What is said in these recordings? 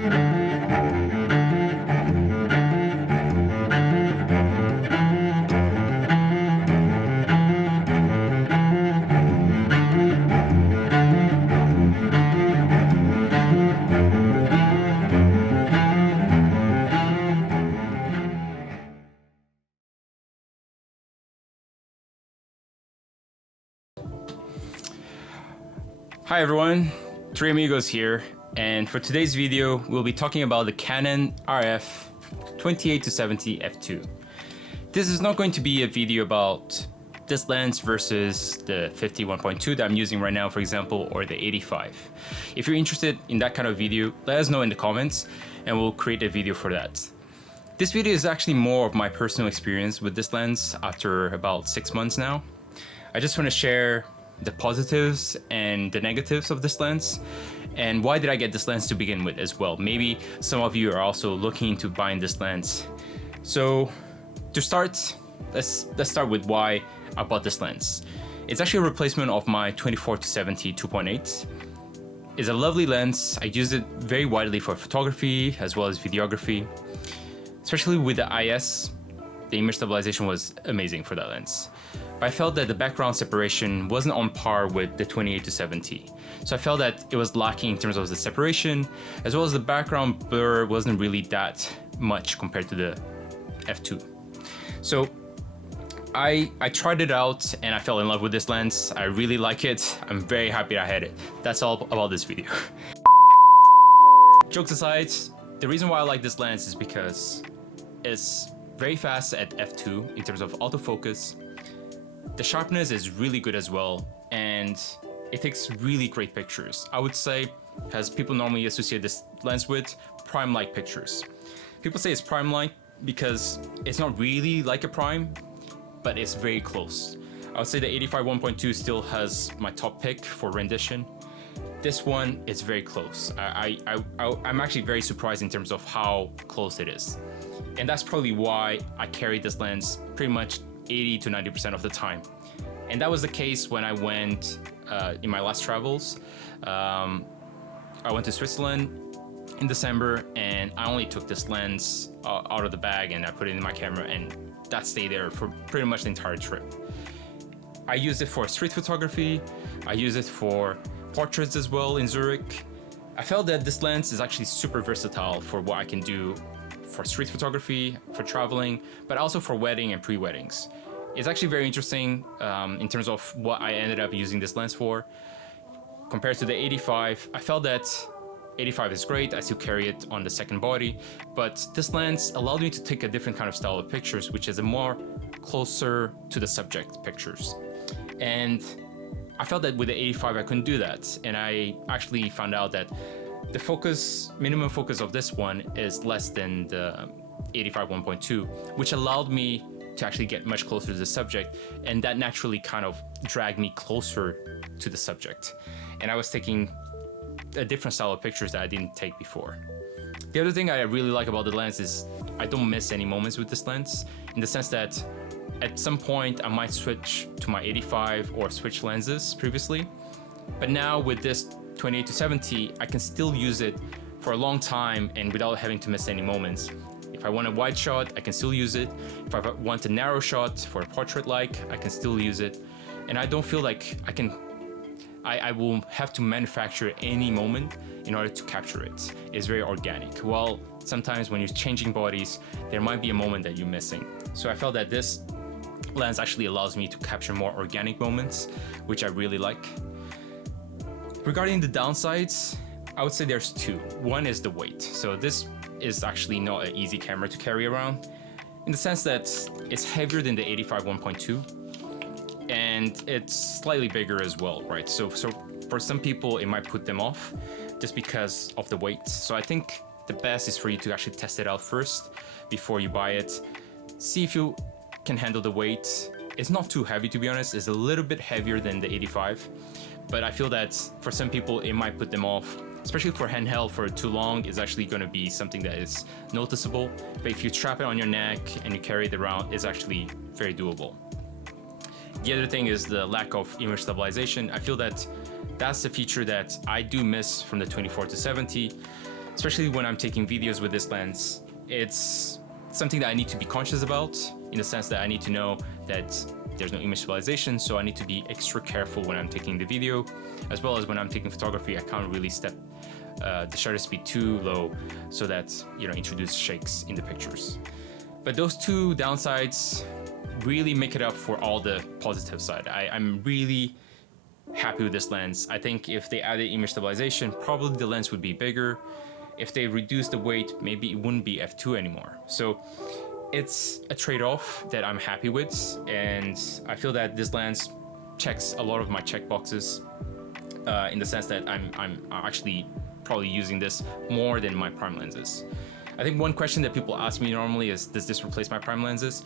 Hi everyone, Three Amigos here, and for today's video we'll be talking about the Canon RF 28-70 f2. This is not going to be a video about this lens versus the 51.2 that I'm using right now, for example, or the 85. If you're interested in that kind of video, let us know in the comments and we'll create a video for that. This video is actually more of my personal experience with this lens after about 6 months now. I just want to share the positives and the negatives of this lens, and why did I get this lens to begin with as well. Maybe some of you are also looking into buying this lens. So to start, let's start with why I bought this lens. It's actually a replacement of my 24-70 2.8. It's a lovely lens. I use it very widely for photography as well as videography, especially with the IS. The image stabilization was amazing for that lens. But I felt that the background separation wasn't on par with the 28-70. So I felt that it was lacking in terms of the separation, as well as the background blur wasn't really that much compared to the f2. So I tried it out and I fell in love with this lens. I really like it. I'm very happy I had it. That's all about this video. Jokes aside, the reason why I like this lens is because it's very fast at f2 in terms of autofocus. The sharpness is really good as well, and it takes really great pictures. I would say, as people normally associate this lens with, prime-like pictures. People say it's prime-like because it's not really like a prime, but it's very close. I would say the 85 1.2 still has my top pick for rendition. This one is very close. I'm actually very surprised in terms of how close it is. And that's probably why I carry this lens pretty much 80 to 90% of the time. And that was the case when I went in my last travels. I went to Switzerland in December, and I only took this lens out of the bag and I put it in my camera, and that stayed there for pretty much the entire trip. I used it for street photography. I use it for portraits as well in Zurich. I felt that this lens is actually super versatile for what I can do for street photography, for traveling, but also for wedding and pre-weddings. It's actually very interesting in terms of what I ended up using this lens for. Compared to the 85, I felt that 85 is great, I still carry it on the second body, but this lens allowed me to take a different kind of style of pictures, which is a more closer to the subject pictures. And I felt that with the 85 I couldn't do that, and I actually found out that the minimum focus of this one is less than the 85 1.2, which allowed me to actually get much closer to the subject, and that naturally kind of dragged me closer to the subject. And I was taking a different style of pictures that I didn't take before. The other thing I really like about the lens is I don't miss any moments with this lens, in the sense that at some point I might switch to my 85 or switch lenses previously, but now with this 28-70, I can still use it for a long time and without having to miss any moments. If I want a wide shot, I can still use it. If I want a narrow shot for a portrait-like, I can still use it. And I don't feel like I will have to manufacture any moment in order to capture it. It's very organic. While sometimes when you're changing bodies, there might be a moment that you're missing. So I felt that this lens actually allows me to capture more organic moments, which I really like. Regarding the downsides, I would say there's two. One is the weight. So this is actually not an easy camera to carry around, in the sense that it's heavier than the 85 1.2, and it's slightly bigger as well, right? So for some people it might put them off just because of the weight. So I think the best is for you to actually test it out first before you buy it. See if you can handle the weight. It's not too heavy, to be honest. It's a little bit heavier than the 85, but I feel that for some people it might put them off, especially for handheld. For too long is actually going to be something that is noticeable, but if you strap it on your neck and you carry it around, it's actually very doable. The other thing is the lack of image stabilization. I feel that that's a feature that I do miss from the 24-70. especially when I'm taking videos with this lens. It's something that I need to be conscious about, in the sense that I need to know that there's no image stabilization, so I need to be extra careful when I'm taking the video, as well as when I'm taking photography. I can't really step the shutter speed too low so that, you know, introduce shakes in the pictures. But those two downsides really make it up for all the positive side. I'm really happy with this lens. I think if they added image stabilization, probably the lens would be bigger. If they reduce the weight, maybe it wouldn't be f2 anymore. So it's a trade-off that I'm happy with, and I feel that this lens checks a lot of my check boxes in the sense that I'm actually probably using this more than my prime lenses. I think one question that people ask me normally is, does this replace my prime lenses?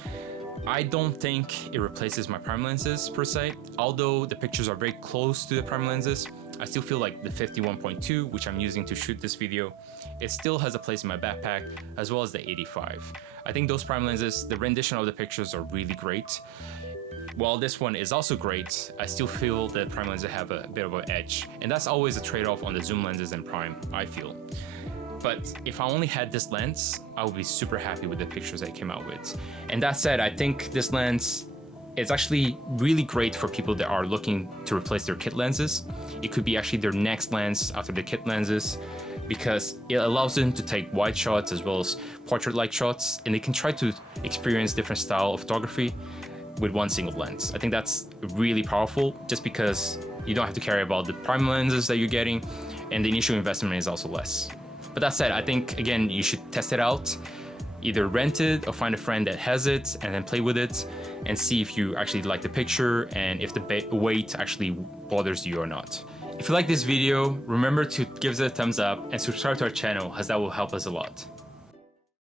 I don't think it replaces my prime lenses per se. Although the pictures are very close to the prime lenses, I still feel like the 51.2, which I'm using to shoot this video, it still has a place in my backpack, as well as the 85. I think those prime lenses, the rendition of the pictures are really great. While this one is also great, I still feel that prime lenses have a bit of an edge. And that's always a trade-off on the zoom lenses and prime, I feel. But if I only had this lens, I would be super happy with the pictures I came out with. And that said, I think this lens is actually really great for people that are looking to replace their kit lenses. It could be actually their next lens after the kit lenses, because it allows them to take wide shots as well as portrait-like shots, and they can try to experience different style of photography with one single lens. I think that's really powerful, just because you don't have to care about the prime lenses that you're getting, and the initial investment is also less. But that said, I think, again, you should test it out. Either rent it or find a friend that has it and then play with it and see if you actually like the picture and if the weight actually bothers you or not. If you like this video, remember to give it a thumbs up and subscribe to our channel, as that will help us a lot.